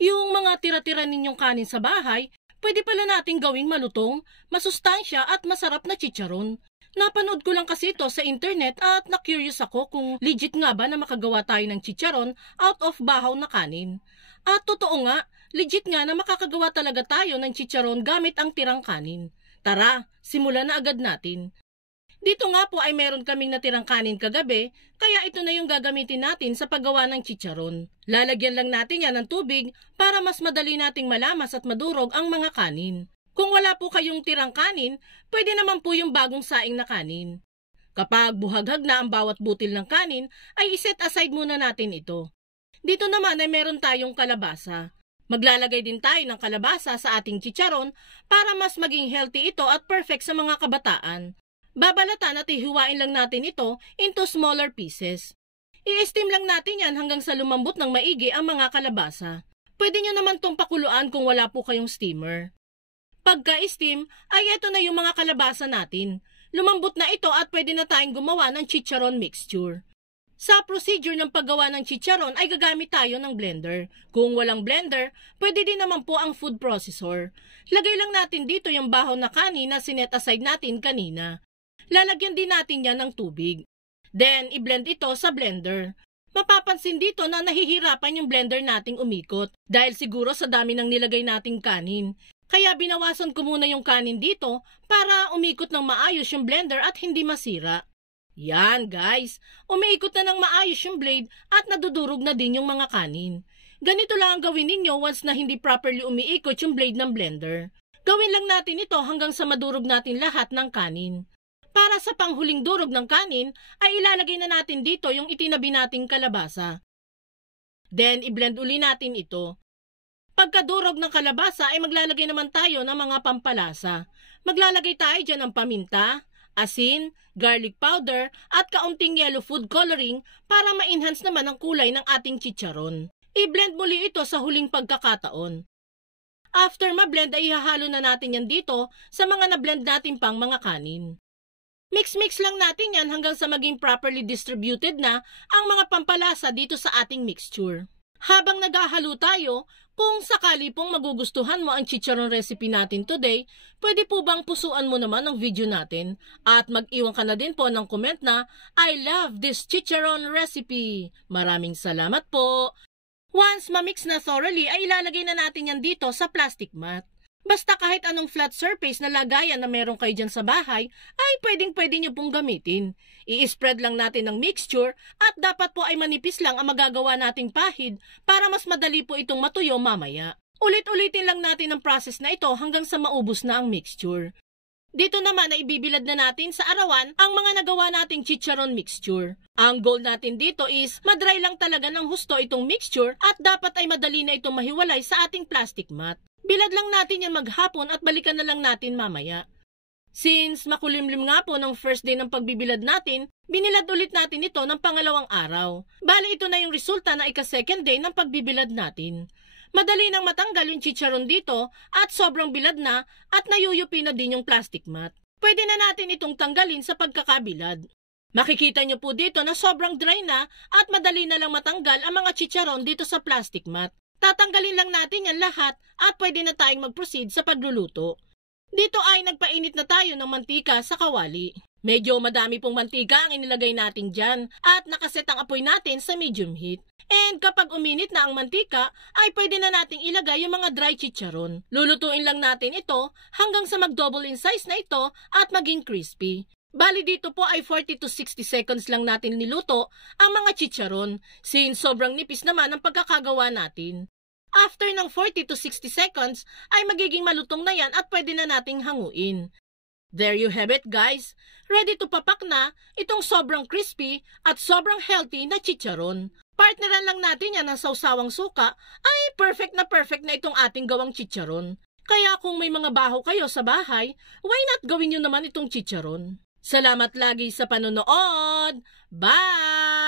Yung mga tira-tira ninyong kanin sa bahay, pwede pala nating gawing malutong, masustansya at masarap na chicharon. Napanood ko lang kasi ito sa internet at na-curious ako kung legit nga ba na makagawa tayo ng chicharon out of bahaw na kanin. At totoo nga, legit nga na makakagawa talaga tayo ng chicharon gamit ang tirang kanin. Tara, simulan na agad natin. Dito nga po ay meron kaming natirang kanin kagabi, kaya ito na yung gagamitin natin sa paggawa ng chicharon. Lalagyan lang natin yan ng tubig para mas madali nating malamas at madurog ang mga kanin. Kung wala po kayong tirang kanin, pwede naman po yung bagong saing na kanin. Kapag buhaghag na ang bawat butil ng kanin, ay iset aside muna natin ito. Dito naman ay meron tayong kalabasa. Maglalagay din tayo ng kalabasa sa ating chicharon para mas maging healthy ito at perfect sa mga kabataan. Babalatan at ihiwain lang natin ito into smaller pieces. I-steam lang natin yan hanggang sa lumambot ng maigi ang mga kalabasa. Pwede nyo naman itong pakuluan kung wala po kayong steamer. Pagka-steam ay ito na yung mga kalabasa natin. Lumambot na ito at pwede na tayong gumawa ng chicharon mixture. Sa procedure ng paggawa ng chicharon ay gagamit tayo ng blender. Kung walang blender, pwede din naman po ang food processor. Lagay lang natin dito yung bahaw na kanin na sinet aside natin kanina. Lalagyan din natin yan ng tubig. Then, i-blend ito sa blender. Mapapansin dito na nahihirapan yung blender nating umikot dahil siguro sa dami ng nilagay nating kanin. Kaya binawasan ko muna yung kanin dito para umikot ng maayos yung blender at hindi masira. Yan guys, umiikot na ng maayos yung blade at nadudurog na din yung mga kanin. Ganito lang ang gawin ninyo once na hindi properly umiikot yung blade ng blender. Gawin lang natin ito hanggang sa madurog natin lahat ng kanin. Para sa panghuling durog ng kanin, ay ilalagay na natin dito yung itinabi nating kalabasa. Then, i-blend uli natin ito. Pagkadurog ng kalabasa ay maglalagay naman tayo ng mga pampalasa. Maglalagay tayo dyan ng paminta, asin, garlic powder, at kaunting yellow food coloring para ma-enhance naman ang kulay ng ating chicharon. I-blend muli ito sa huling pagkakataon. After ma-blend ay ihahalo na natin yan dito sa mga na-blend natin pang mga kanin. Mix-mix lang natin yan hanggang sa maging properly distributed na ang mga pampalasa dito sa ating mixture. Habang naghahalo tayo, kung sakali pong magugustuhan mo ang chicharon recipe natin today, pwede po bang pusuan mo naman ang video natin at mag-iwan ka na din po ng comment na I love this chicharon recipe. Maraming salamat po. Once ma-mix na thoroughly ay ilalagay na natin yan dito sa plastic mat. Basta kahit anong flat surface na lagayan na meron kayo dyan sa bahay, ay pwedeng-pwede nyo pong gamitin. I-spread lang natin ng mixture at dapat po ay manipis lang ang magagawa nating pahid para mas madali po itong matuyo mamaya. Ulit-ulitin lang natin ang process na ito hanggang sa maubos na ang mixture. Dito naman ay ibibilad na natin sa arawan ang mga nagawa nating chicharon mixture. Ang goal natin dito is madry lang talaga ng husto itong mixture at dapat ay madali na itong mahiwalay sa ating plastic mat. Bilad lang natin yan maghapon at balikan na lang natin mamaya. Since makulimlim nga po ng first day ng pagbibilad natin, binilad ulit natin ito ng pangalawang araw. Bali ito na yung resulta na ika-second day ng pagbibilad natin. Madali nang matanggal yung chicharon dito at sobrang bilad na at nayuyupi na din yung plastic mat. Pwede na natin itong tanggalin sa pagkakabilad. Makikita nyo po dito na sobrang dry na at madali na lang matanggal ang mga chicharon dito sa plastic mat. Tatanggalin lang natin yan lahat at pwede na tayong mag-proceed sa pagluluto. Dito ay nagpainit na tayo ng mantika sa kawali. Medyo madami pong mantika ang inilagay natin dyan at nakaset ang apoy natin sa medium heat. And kapag uminit na ang mantika, ay pwede na nating ilagay yung mga dry chicharon. Lulutuin lang natin ito hanggang sa mag-double in size na ito at maging crispy. Bali dito po ay 40 to 60 seconds lang natin niluto ang mga chicharon since sobrang nipis naman ang pagkakagawa natin. After ng 40 to 60 seconds ay magiging malutong na yan at pwede na nating hanguin. There you have it guys. Ready to papak na itong sobrang crispy at sobrang healthy na chicharon. Partneran lang natin yan ng sausawang suka ay perfect na itong ating gawang chicharon. Kaya kung may mga baho kayo sa bahay, why not gawin nyo naman itong chicharon? Salamat lagi sa panonood. Bye!